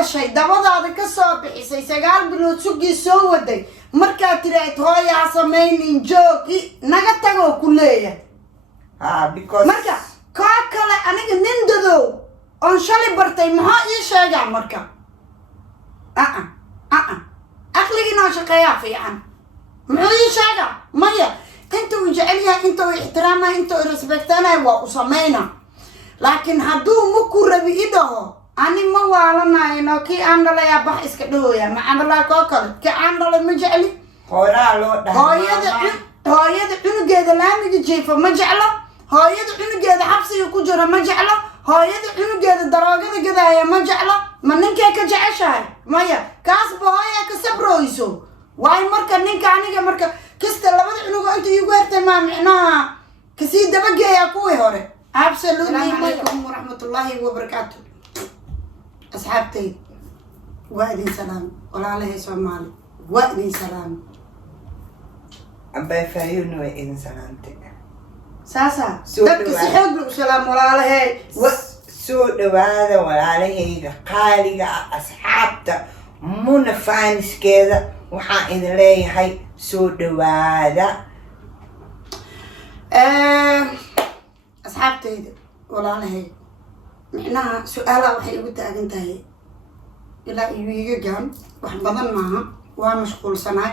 dhashay dabadaada ka soo bixisay 9 bilood sugii soo waday markaa tirayd hooyaa samaynin joogi naga tago ku leeyahay because marka ka kale aniga nin dadow on shalay bartay maxaa ii sheegaa marka aqligina shaqeeyaa fiican muxuu ii sheegaa maya inta uu jecel yahay inta uu ixtiraamayo inta uu respectanayo waa u samayna laakiin hadduu muku rabi idaho ani ma waalanayno kii aan dhalayaa bax iska dhahooya macandalaa koo kale kii aan dhalay ma jecli horaa loo dhahay hooyada cunugeeda laamiga jiifa ma jeclo hooyada cunugeeda xabsiga ku jira ma jeclo hooyada cunugeeda daroogada gadaaya ma jeclo ma ninkay ka jeceshahay maya kaasba hooyaa ka sabrooyso waayo marka ninka aniga marka kasta labada cunugo inta iigu hertay maa micnaha kasii dabageeyaa kuwii hore absolutely alaykum waraxmatullaahi wabarakaatu asxaabtay waa idin salaam walaalahay soomaali waa idin salaam abay faayuuna way idin salaamtay sasa dadka si xoog leh u salaam walaalahay soo dhawaada walaalahayga qaaliga asxaabta muna faaniskeeda waxaan idin leeyahay soo dhawaada asxaabtayda walaalahay micnaha su-aalaha waxay igu taagan tahay ilaa iyo iga gaan wax badan maaha waa mashquulsanaay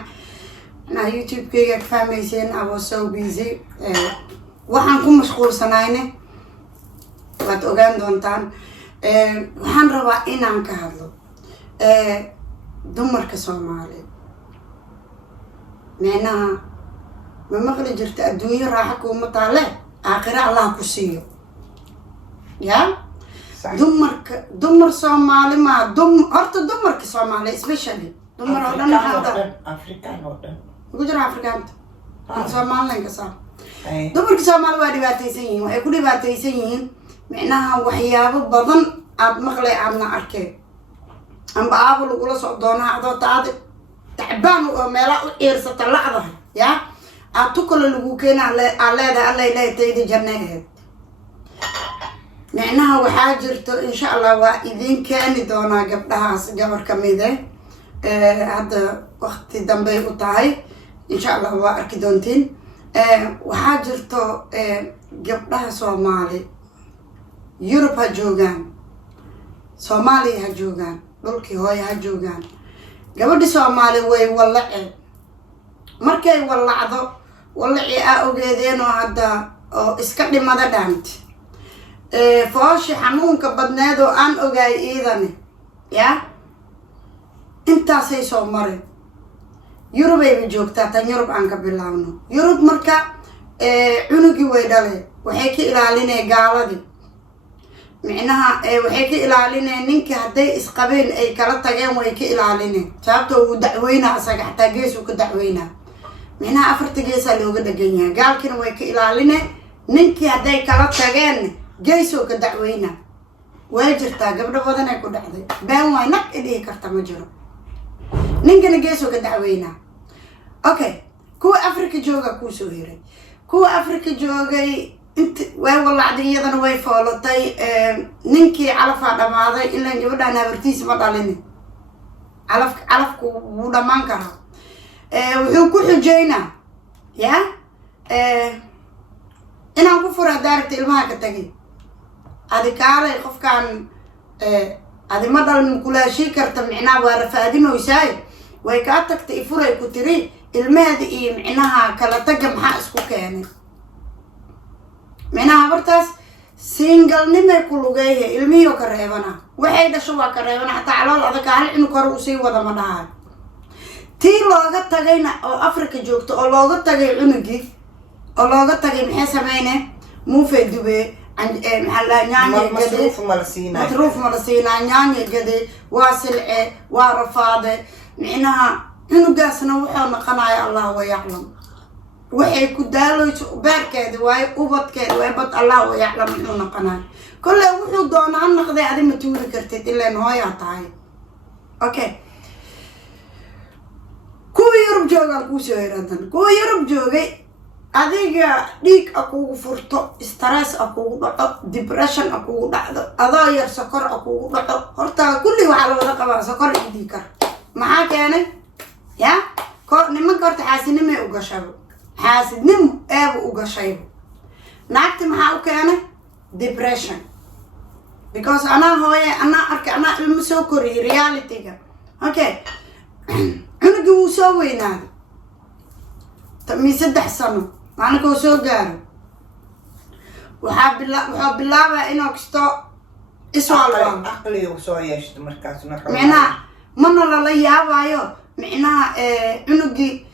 micnaha youtube-kayga ka fahmayseen I was so busy waxaan ku mashquulsanayne waad ogaan doontaan waxaan rabaa inaan ka hadlo dumarka Soomaaliyeed micnaha ma maqli jirta adduunyo raaxa kuuma taale aakhira Allah ku siiyo ya dumar Soomaali ma horta dumarka Soomaali especially dumar oo dhan Afrikaan oo dhan ugu jira Afrikaanta Soomaaliland ka saa dumarka Soomaali waa dhibaataysan yihiin waxay ku dhibaataysan yihiin micnaha waxyaabo badan aad maqlay aadna arkeen amba aabo lagula socdoonaa adoo taadi tacbaan oo meelaha u ciirsata lacdahay ya aad tu kale lagu keenaa leedahay allay leetayda jannadeed micnaha waxaa jirto insha Allah waa idin keeni doonaa gabdhahaas gabar ka mid hadda waqti dambe u tahay insha Allah waa arki doontiin waxaa jirto gabdhaha Soomaali Europe ha joogaan Soomaaliya ha joogaan dhulkii hooyo ha joogaan gabadhi Soomaali way wallaceen markay wallacdo wallaci aa ogeedeen oo hadda oo iska dhimada dhaanti fooshi xanuunka badneed oo aan ogaay iidane ya intaasay soo mareen Europe ay joogtaa tan Europe aan ka bilaawno Europe marka cunugii way dhaleen waxay ka ilaalinay gaaladii micnaha waxay ka ilaalinay ninka haday isqabeen ay kala tageen way ka ilaalinay sababtoo uu dacweyna asaga xataa gees uu ka dacweyna micnaha afarta gees looga dhagan yahay gaalkina way ka ilaalinay ninkii haday kala tageen gees uu ka dacweyna way jirtaa gabdho badan ay ku dhacday baan way naq idii karta ma jiro ninkana gees uu ka dacweyna okay kuwa Afrika jooga ku soo hiray kuwa Afrika joogay inta way walaacday iyadana way foolatay ninkii calafaa dhamaaday ilaa gabadhan habartiis ma dhalin calafku wuu dhamaan karaa wuxuu ku xujeynaa ya inaan ku fura daarta ilmaha ka tagay adi kaalay qofkan adi ma dhalin kulaashii karta micnaha waa rafaadinaysaay way kaa tagtay furay ku tiri ilmaheeda iyo micnaha kala taga maxaa isku keenay micnaha bartaas single nimay ku lugeeyay ilmihiyo ka reebana waxay dhasho waa ka reebana hataa calool adag hal inuu kor u sii wada ma dhahay tii looga tagayna oo Afrika joogto oo looga tagay cunugii oo looga tagay maxay sameeyeen muufay dube maxaa la nyaanyo masruuf ma la siinaa nyaanyo gade waa silce waa rafaade micnaha cunugaasna wuxuu noqonayaa Allah wa yaclam waxay ku daalayso beerkeeda way ubadkeeda way bad Allah wa yaclam inuu noqonayo kullu wuxuu doonaa noqday adi ma tuuri kartid ilaa hooyaa tahay okay kuwa Yurub jooga ku soo yiraahdan kuwa Yurub joogay adiga dhiig akugu furto stress akugu dhaco depression akugu dhacdo adoo yar sokor akugu dhaco horta kulli waxaa la wada qabaa sokor iyo dhiig kar maxaa keenay ya nimanka horta xaasidnimo u gashabo xaasidnimo eeba u gashaybo naagta maxaa u keenay depression because anaa hooye anaa arkay anaa ilmo soo koriyay realityga okay cunugii wuu soo weynaaday mi 3 sano maalinka uu soo gaaro waxaa bilaabaa inuu kisto iswaalwaan aqliga soo yeeshto markaas micnaha mana lala yaabayo micnaha cunugii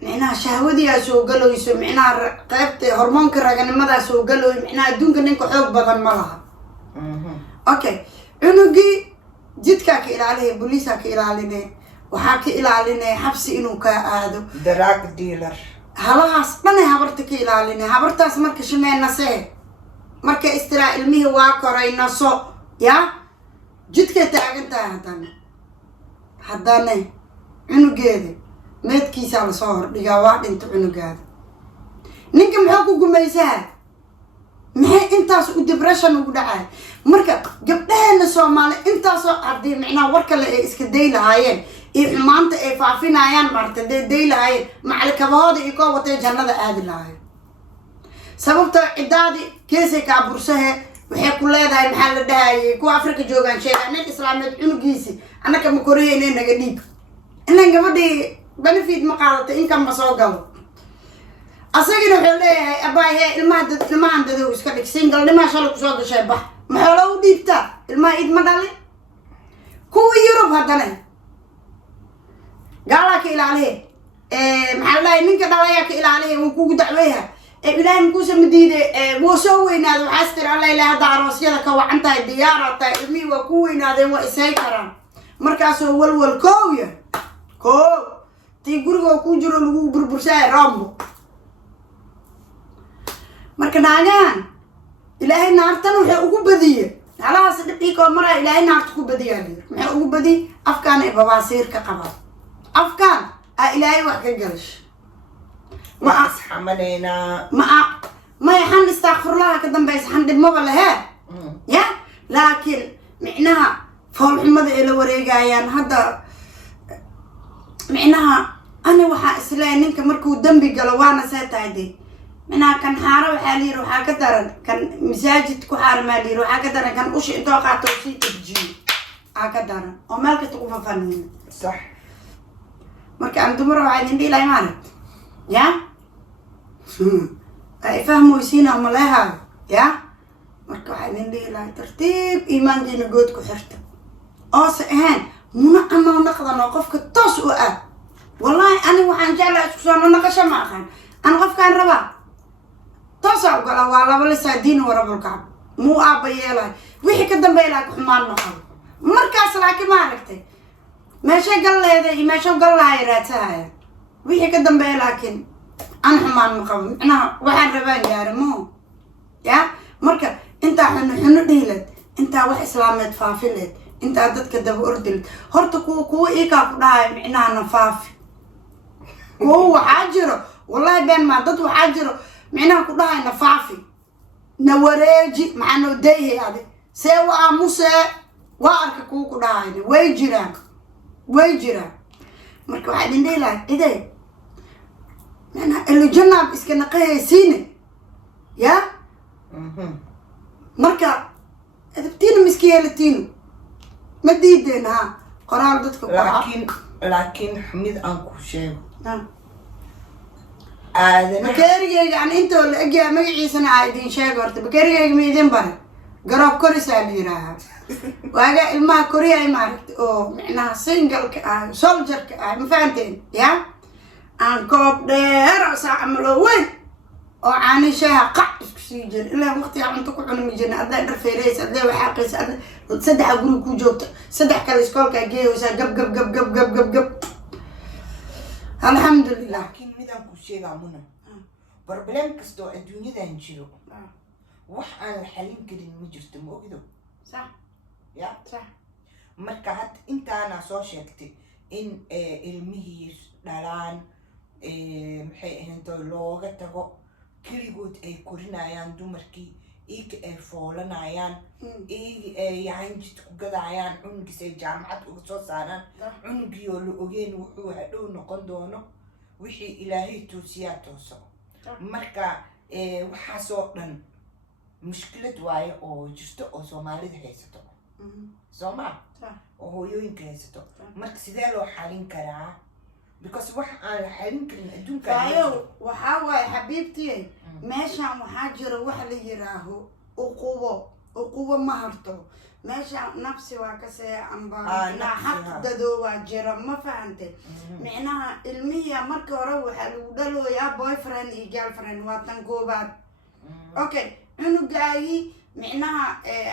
micnaha shahwadiyaa soo galayso micnaha qaybta hormoonka raganimadaa soo galayo micnaha adduunka ninka xoog badan ma laha okay cunugii jidkaa ka ilaalinaya booliisaa ka ilaalinaya waxaa ka ilaalinaya xabsi inuu kaa aado drug dealer halahaas dhanay habarta ka ilaalinaya habartaas marka shimee nasee marka istiraa ilmihii waa koray naso ya jidkay taagan tahay haddana cunugeeda meedkiisaa lasoo hordhigaa waa dhinta cunugaada ninka muxuu ku gumaysaha maxay intaas u depression ugu dhacay marka gabdhaheena Soomaali intaasoo haddii micnaha war kale ay iska day lahaayeen iyo xumaanta ay faafinayaan marta day lahaayeen macalkabahooda iyo koo watay jannada aadi lahaayeen sababta cidaadi keesay kaa bursahe waxay ku leedahay maxaa la dhahayay kuwa Afrika joogaan sheegaan nin islaameed cunugiisi annaka ma koriyeen naga dhiib inaan gabadhii benefit ma qaadato income ma soo galo asagina wuxuu leeyahay abaaye ilmahan dad iska dhig single nimaa shalay ku soo gashay bax maxaa loo dhiibtaa ilmaha id ma dhalin kuwa Europe haddana gaalaa ka ilaaliye maxaa la dhahay ninka dhalaya ka ilaaliye wuu kugu dacweeyaha ilaahay muku samadiide wuu soo weynaado waxaa istir alla ilaahay hadda aroosyada ka wacan tahay diyaara tahay ilmihii waa ku weynaadeen waa isay karaan markaasoo walwal kooya tii guriga ku jiro lagu burbursaay rambo marka naagaan ilaahay naartan wuxuu ugu badiyay halaas dhibkii ko maraa ilaahay naarta ku badiyaa maxay ugu badi afkaan ay babaasiir ka qaba afkaan ilaahay wax ka galash ma asxamanayna ما يحن استغفر الله كده بس حن دم ولا ها يا لكن معناها فول محمد إلى وريجايان هذا معناها أنا وح إسلام إنك مركو دم بجلوانا ساتعدي معناها كان حارة وحالي روح كتر كان مساجد كحار مالي روح كتر كان وش أنت وقعت وشي تجي كتر ومالك تقوم فنين صح مركو عندهم روح عادين دي لا يمارك يا ay fahmoysiina ma leeyahay ya marka waxaan indhiilaa tartiib iimaankeena good ku xirta oo sahan muna ama naqdano qofka toos u ah wallahi ani waxaan jeclaa isku soo naqasho ma aqaan aan qofkaan raba toos u gala waa laba la saadiin warabulka mu aaba yeelay wixii ka dambeeyay ku xumaan ma qabo markaas laakiin ma aragtay meesha gal leeday meesha gal lahay raadsahay wixii ka dambeeyay laakiin أنا حمان مقام أنا واحد ربان جارمو يا مركا أنت حنو ديلت أنت واحد إسلامت فافلت أنت عدد كده بأردل هرتكو إيكا كداي معنا نفاف هو حاجره والله بين ما ضد وحاجره معنا كداي نفافي نوريجي معنا ديه هذا سوا موسى واركو كداي ويجرا مركا واحد ديلت إيه أنا اللي جنب إسكنا قيسينه يا مركا إذا بتينو مسكية لتينو ما ديدنا قرار ضدك لكن حميد أنكو شيء نعم هذا بكيري يعني أنتوا اللي أجي مجيء سنة عايدين شيء قرت بكيري ميدين بره قراب كوريسا ليراها وأجا الماء كوريا ماركت أو معناها سينجل سولجر مفهمتين يا aan koob dheer oo saacamalo weyn oo caanishaha qac isku sii jir ilaa waqtiga cunto ku cunmi jirna aday dhafeereys aday waxaaqays saddex guri ku joogto saddex kale iskoolka geeyaysa gab alxamdulillah laakiin midaan ku sheegaa muna problem kastoo adduunyadan jiro wax aan la xalin karin ma jirto ma ogdo sax ya sax marka had intaana soo sheegtay in ilmihii dhalaan maxay ahaynto looga tago keligood ay korinayaan dumarkii iyaga ay foolanayaan iyaga ay hanjid ku gadayaan cunugiis ay jaamacad uga soo saaraan cunugii oo la ogeyn wuxuu hadhow noqon doono wixii ilaahay toosiyaa tooso marka waxaasoo dhan mushkilad waaye oo jirto oo soomaalida haysato soo ma oo hooyooyinka haysato marka sidee loo xalin karaa because wax aan la xalin karin adduunka waxaa waaye xabiibtii meeshaan waxaa jira wax la yiraaho uqubo ma harto meeshaan nafsi waa kasee amba xaq dadoo waa jira ma fahante micnaha ilmihiya marka hore waxaa lagu dhalooyaa boyfriend iyo girlfriend waa tan koobaad okay cunugaagii micnaha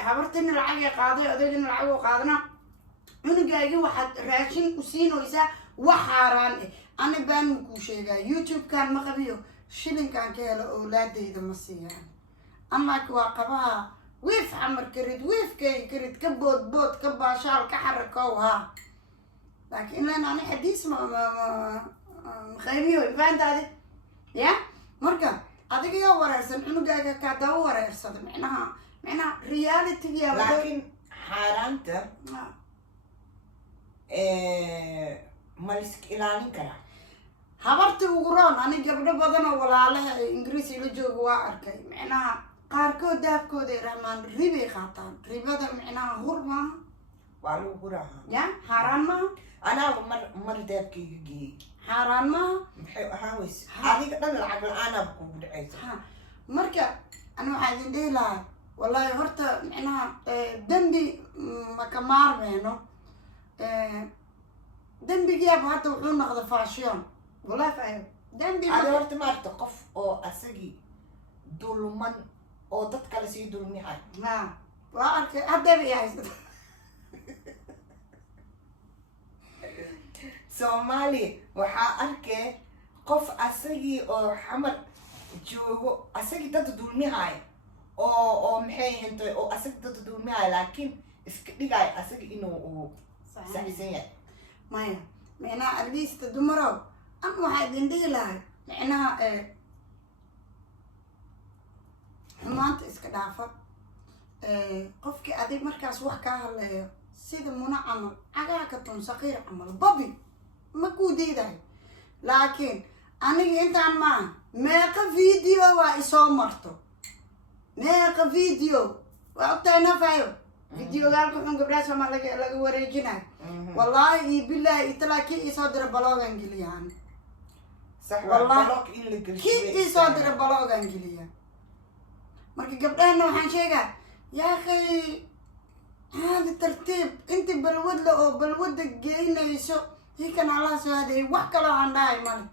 habartina lacagay qaaday odaygina lacag u qaadana cunugaagii waxaad raashin u siinaysaa wax xaaraan ani baan makuu sheegaa youtube-kan ma qabiyo shilinkan ka helo oolaadayda ma siiyaan amaaki waa qabaha wiif xamar karid wiifkay karid ka boodbood ka baashaal ka xarakow haa laakiin ilaan ani xadiis maqaybiyo fahantaadi ya marka adiga yaa wareersan cunugaaga kaadaa u wareersada micnaha realityga laakiin xaaraanta ma liska ilaalin karaa habarti ugu roon ani gabdho badan oo walaalaha ingiriis ila jooga waa arkay micnaha qaarkood dahabkooda ay rahmaan ribay qaataan ribada micnaha hur maaha waa lagu huraha ya xaaraan maaha anaaga mar dahabkayga geeyey xaaraan maaha maxay ahaan weyse adiga dhan lacag la-aanaaba kugu dhacaysa marka ani waxaa idin dhihi lahaa wallahi horta micnaha dembi maka maarmeyno dembigiyaaba hadda wuxuu noqda fashion wallahi fayo dembi adi horta maarta qof oo asagii dulman oo dad kale sii dulmihay waa arkay haddaba i haysata soomaaliya waxaa arkay qof asagii oo xamar joogo asagii dada dulmihay oo maxay ahayntay oo asagii dada dulmihay laakiin iska dhigaayo asaga inuu saxsan yahay maya micnaha arliista dumarow ama waxaa idin dhihi lahay micnaha xumaanta iska dhaafa qofkii adig markaas wax kaa hadleeyo sida muna camal cagaa ka tun saqiir camal babi ma kuu diidayo laakiin aniga intaan maaha meeqa video waa isoo marto meeqa video waa ogtahay nafayo videogaalka xun gabdhaha sooma laga wareejinayo wallaahi iyo billahi iyo talaa kii isoo dira baloogan geliyaan wallahi kii isoo dira baloogan geliya marka gabdhahana waxaan sheegaa yaa akhay haadi tartiib inti balwadla oo balwada geynayso hikan allaha soo hadeeyay wax kaloo aan dhahay male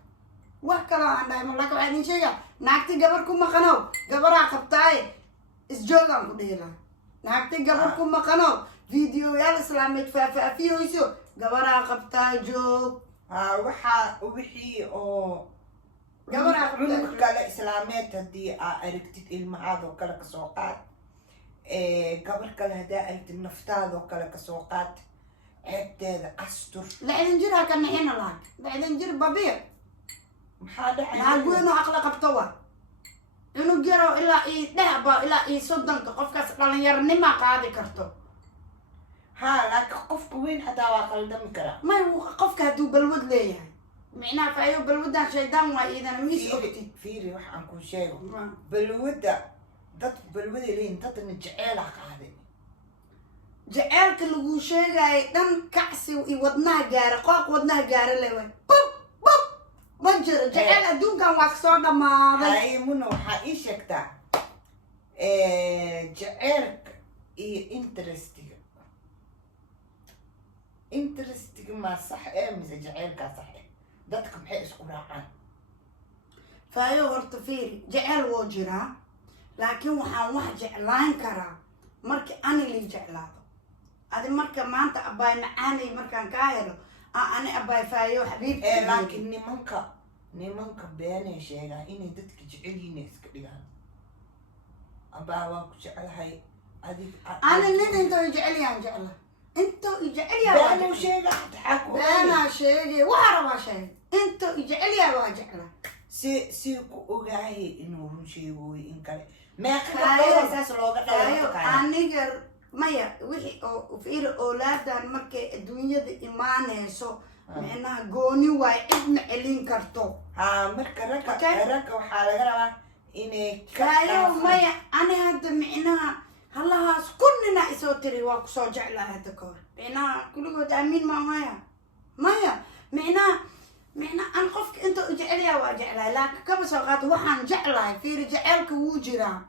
wax kaloo aan dhahay male laakin waxaa idin sheegaa naagti gabar ku maqanow gabaraa qabtaaye isjoogaan ku dhihi laha naagti gabar ku maqanow videoyaal islaameed faafaafiyoyso gabaraa qabtaa joog waxaa wixii oo gabaraa cunug kale islaameed haddii aa aragtid ilmahaadoo kale kasoo qaad gabar kale haddaa aragtid naftaadoo kale kasoo qaad ceebteeda astur 60 jir aa ka nixina laag 60 jir babiya maxaa dhacay naagweynoo aqla qabto wa cunug yarow ilaa ii dhehba ilaa ii 30 qofkaas dhalinyaronima qaadi karto laakiin qofka weyn xataa waa qaldami karaa may qofka hadduu balwad leeyahay micnaha faayo balwadan shaydaan waa iidana miis ogtid fiiri wax aan kuu sheego balwada dad balwada leeyihin dadna jeceela qaaday jeceelka lagu sheegaayo dhan kacsi iyo wadnaha gaara qooq wadnaha gaara leeway bub bub ma jiro jeceel adduunkan waa kasoo dhamaaday muna waxaa ii sheegtaa jeceelka iyo interestiga ma sax mise jeceelkaa sax dadka maxay isku raacaan faayo horta fiiri jeceel woo jiraa laakiin waxaan wax jeclaan karaa markii ani lii jeclaado adi marka maanta abaay macaanay markaan kaa helo ani abaay faayo xabiibti laakiin nimanka beenay sheegaa inay dadka jecel yihiin iska dhigaan abaa waan ku jecelahay adig ani nin intoo i jecel yahan jecla intoo i jecel yahan beenuu sheega beenaa sheegay waxaa rabaa sheegay inta jeceliyaa waa jeclaa si ku ogaahay inuu run sheegooyo in kale meeqa saas looga dhayo aniga maya wixii oo fiir oolaadan markay adduunyada imaanayso micnaha gooni waay cidna celin karto marka ragga waxaa laga rabaa inay kaayo maya ani hadda micnaha halahaas kunnina isoo tiri waa kusoo jeclaa hadda ka hor micnaha kulligood aamin maamaya maya micnaha an qofka inta u jeceliyaa waa jeclahay laakiin kaba soo qaata waxaan jeclahay fiiri jaceylka wuu jiraa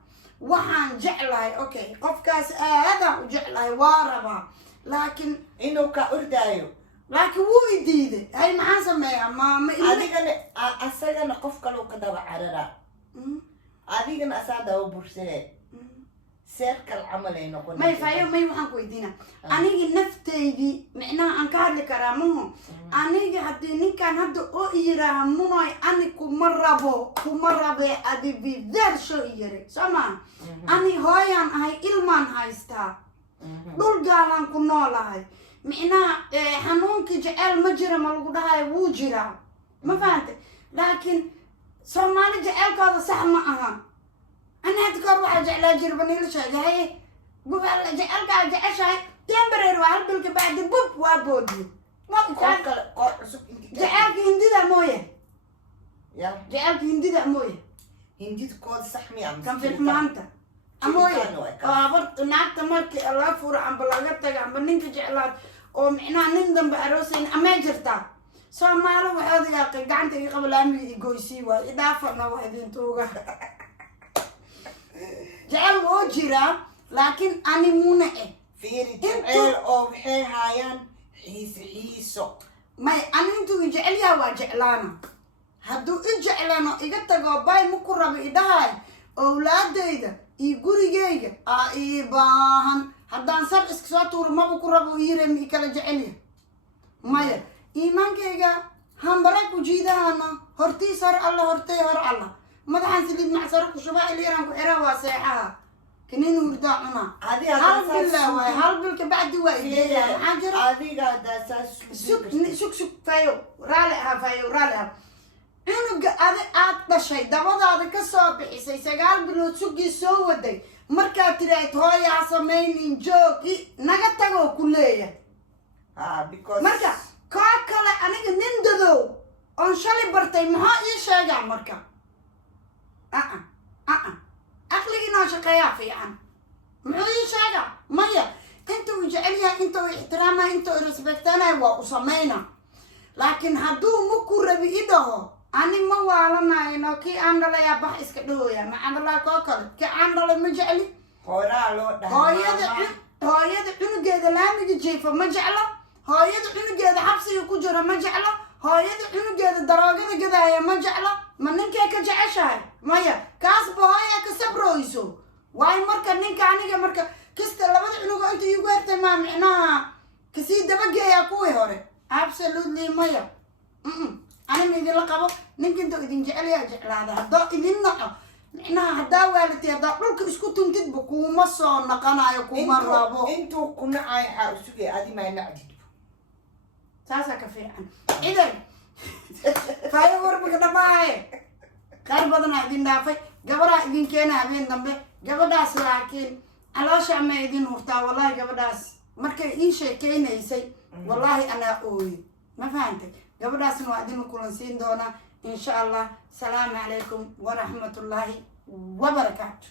waxaan jeclahay okay qofkaas aadaan u jeclahay waa rabaa laakiin inuu ka ordaayo laakiin wuu i diiday hay maxaan sameeyaa maama adigana asagana qof kaloo ka daba cararaa adigana asaa daba bursee seerkal camal ay noqon may faayo may waxaan ku weydiina anigi nafteydii micnaha aan ka hadli karaa maho anigi haddii ninkan hadda oo yiraaha munoy ani kuma rabe adi bidarsho iyiri soo maa ani hooyaan ahay ilmaan haystaa dhul gaalaan ku noolahay micnaha xanuunkii jeceel ma jira ma lagu dhahayo wuu jiraa ma fahantay laakiin soomaali jeceelkooda sax ma aha أنا أذكر واحد جعل جربني لشيء هاي جعل قاعد جعشة تمبرر وهالبلك بعد بوب وابودي ما جعل هندي ذا موية جعل هندي ذا موية هندي كود صحمي عم كان في المانتا أموية قابرت نعت مرك الله فور عم بلاغتك عم بنينك جعلات ومعنا نندم بأروسين أما جرتا سو مالو وهذا يا قاعد قبل أمي يقويسي وإضافة واحدين توقع جعل وجرا لكن أنا مو نقي فيري جعل أو بحي هايان حيسو ما أنا أنتو جعليا وجعلانا هادو إجعلانا إجتاقو باي مكرب إدهاي أولاد إيدا إيقوري جيجا إيباهن هادان سر إسكسواتور ما بكربو إيرم إيكالا جعليا مايا إيمان جيجا همبرك وجيدانا هرتي سر الله هرتي هر الله مدحان سليد مع سرق وشباء اللي يرانكو عراوة سيحاها كنين ورداعنا هل بالله واي هل بالك بعد واي حاجر هذه قاعدة سك فايو رالها فايو رالها عنق هذا شيء دبض هذا كسب بحسي سجال بلو سكي سو ودي مركا تريت هاي عصمين جوكي نقطعوا كلية because مركا كاكلا أنا ننددو أنشالي برتي ما إيش يا مركا أخلي ناشقيا في عن معي شاقة مية انتو جعليها انتو احترامها انتو رسبكتنا وصمينا لكن هدو مكورة بإيده أني موالنا إنو كي عندلا يا بح إسكدويا ما عندلا كوكل كي عندلا مجعلي هايدا عنو جيدا لامي جيفة مجعلة هايدا عنو جيدا حبسي يكجرة مجعلة هايدا عنو جيدا دراجة جدايا مجعلة ما ننكي كجعشاي مايا كاسبو هايا كسبرويسو واي مركا ننكا عنيقا مركا كستا لبدا عنوغا انتو يقويرتا ما معناها كسيد دبقيا يا كوي هوري absolutely مايا أنا من إذن لقبو ننكي انتو إذن جعليا جعل هذا هدا إذن نقو معناها هدا والتي هدا لولك اسكو تنتد بكو مصو نقانا يكو مرابو انتو كنا عايحا وسوكي هذه ما ينعجد ساسا كفي عن إذن فايو وربك دباهي قال بدنا إذن دافي قبرا إذن كينا هبين دنبي قبداس لكن علاش عما إذن هرتا والله قبداس مركا إيشي كينا يسي والله أنا أوي ما فهمتك قبداس نوعدين كلنسين دونا إن شاء الله السلام عليكم ورحمة الله وبركاته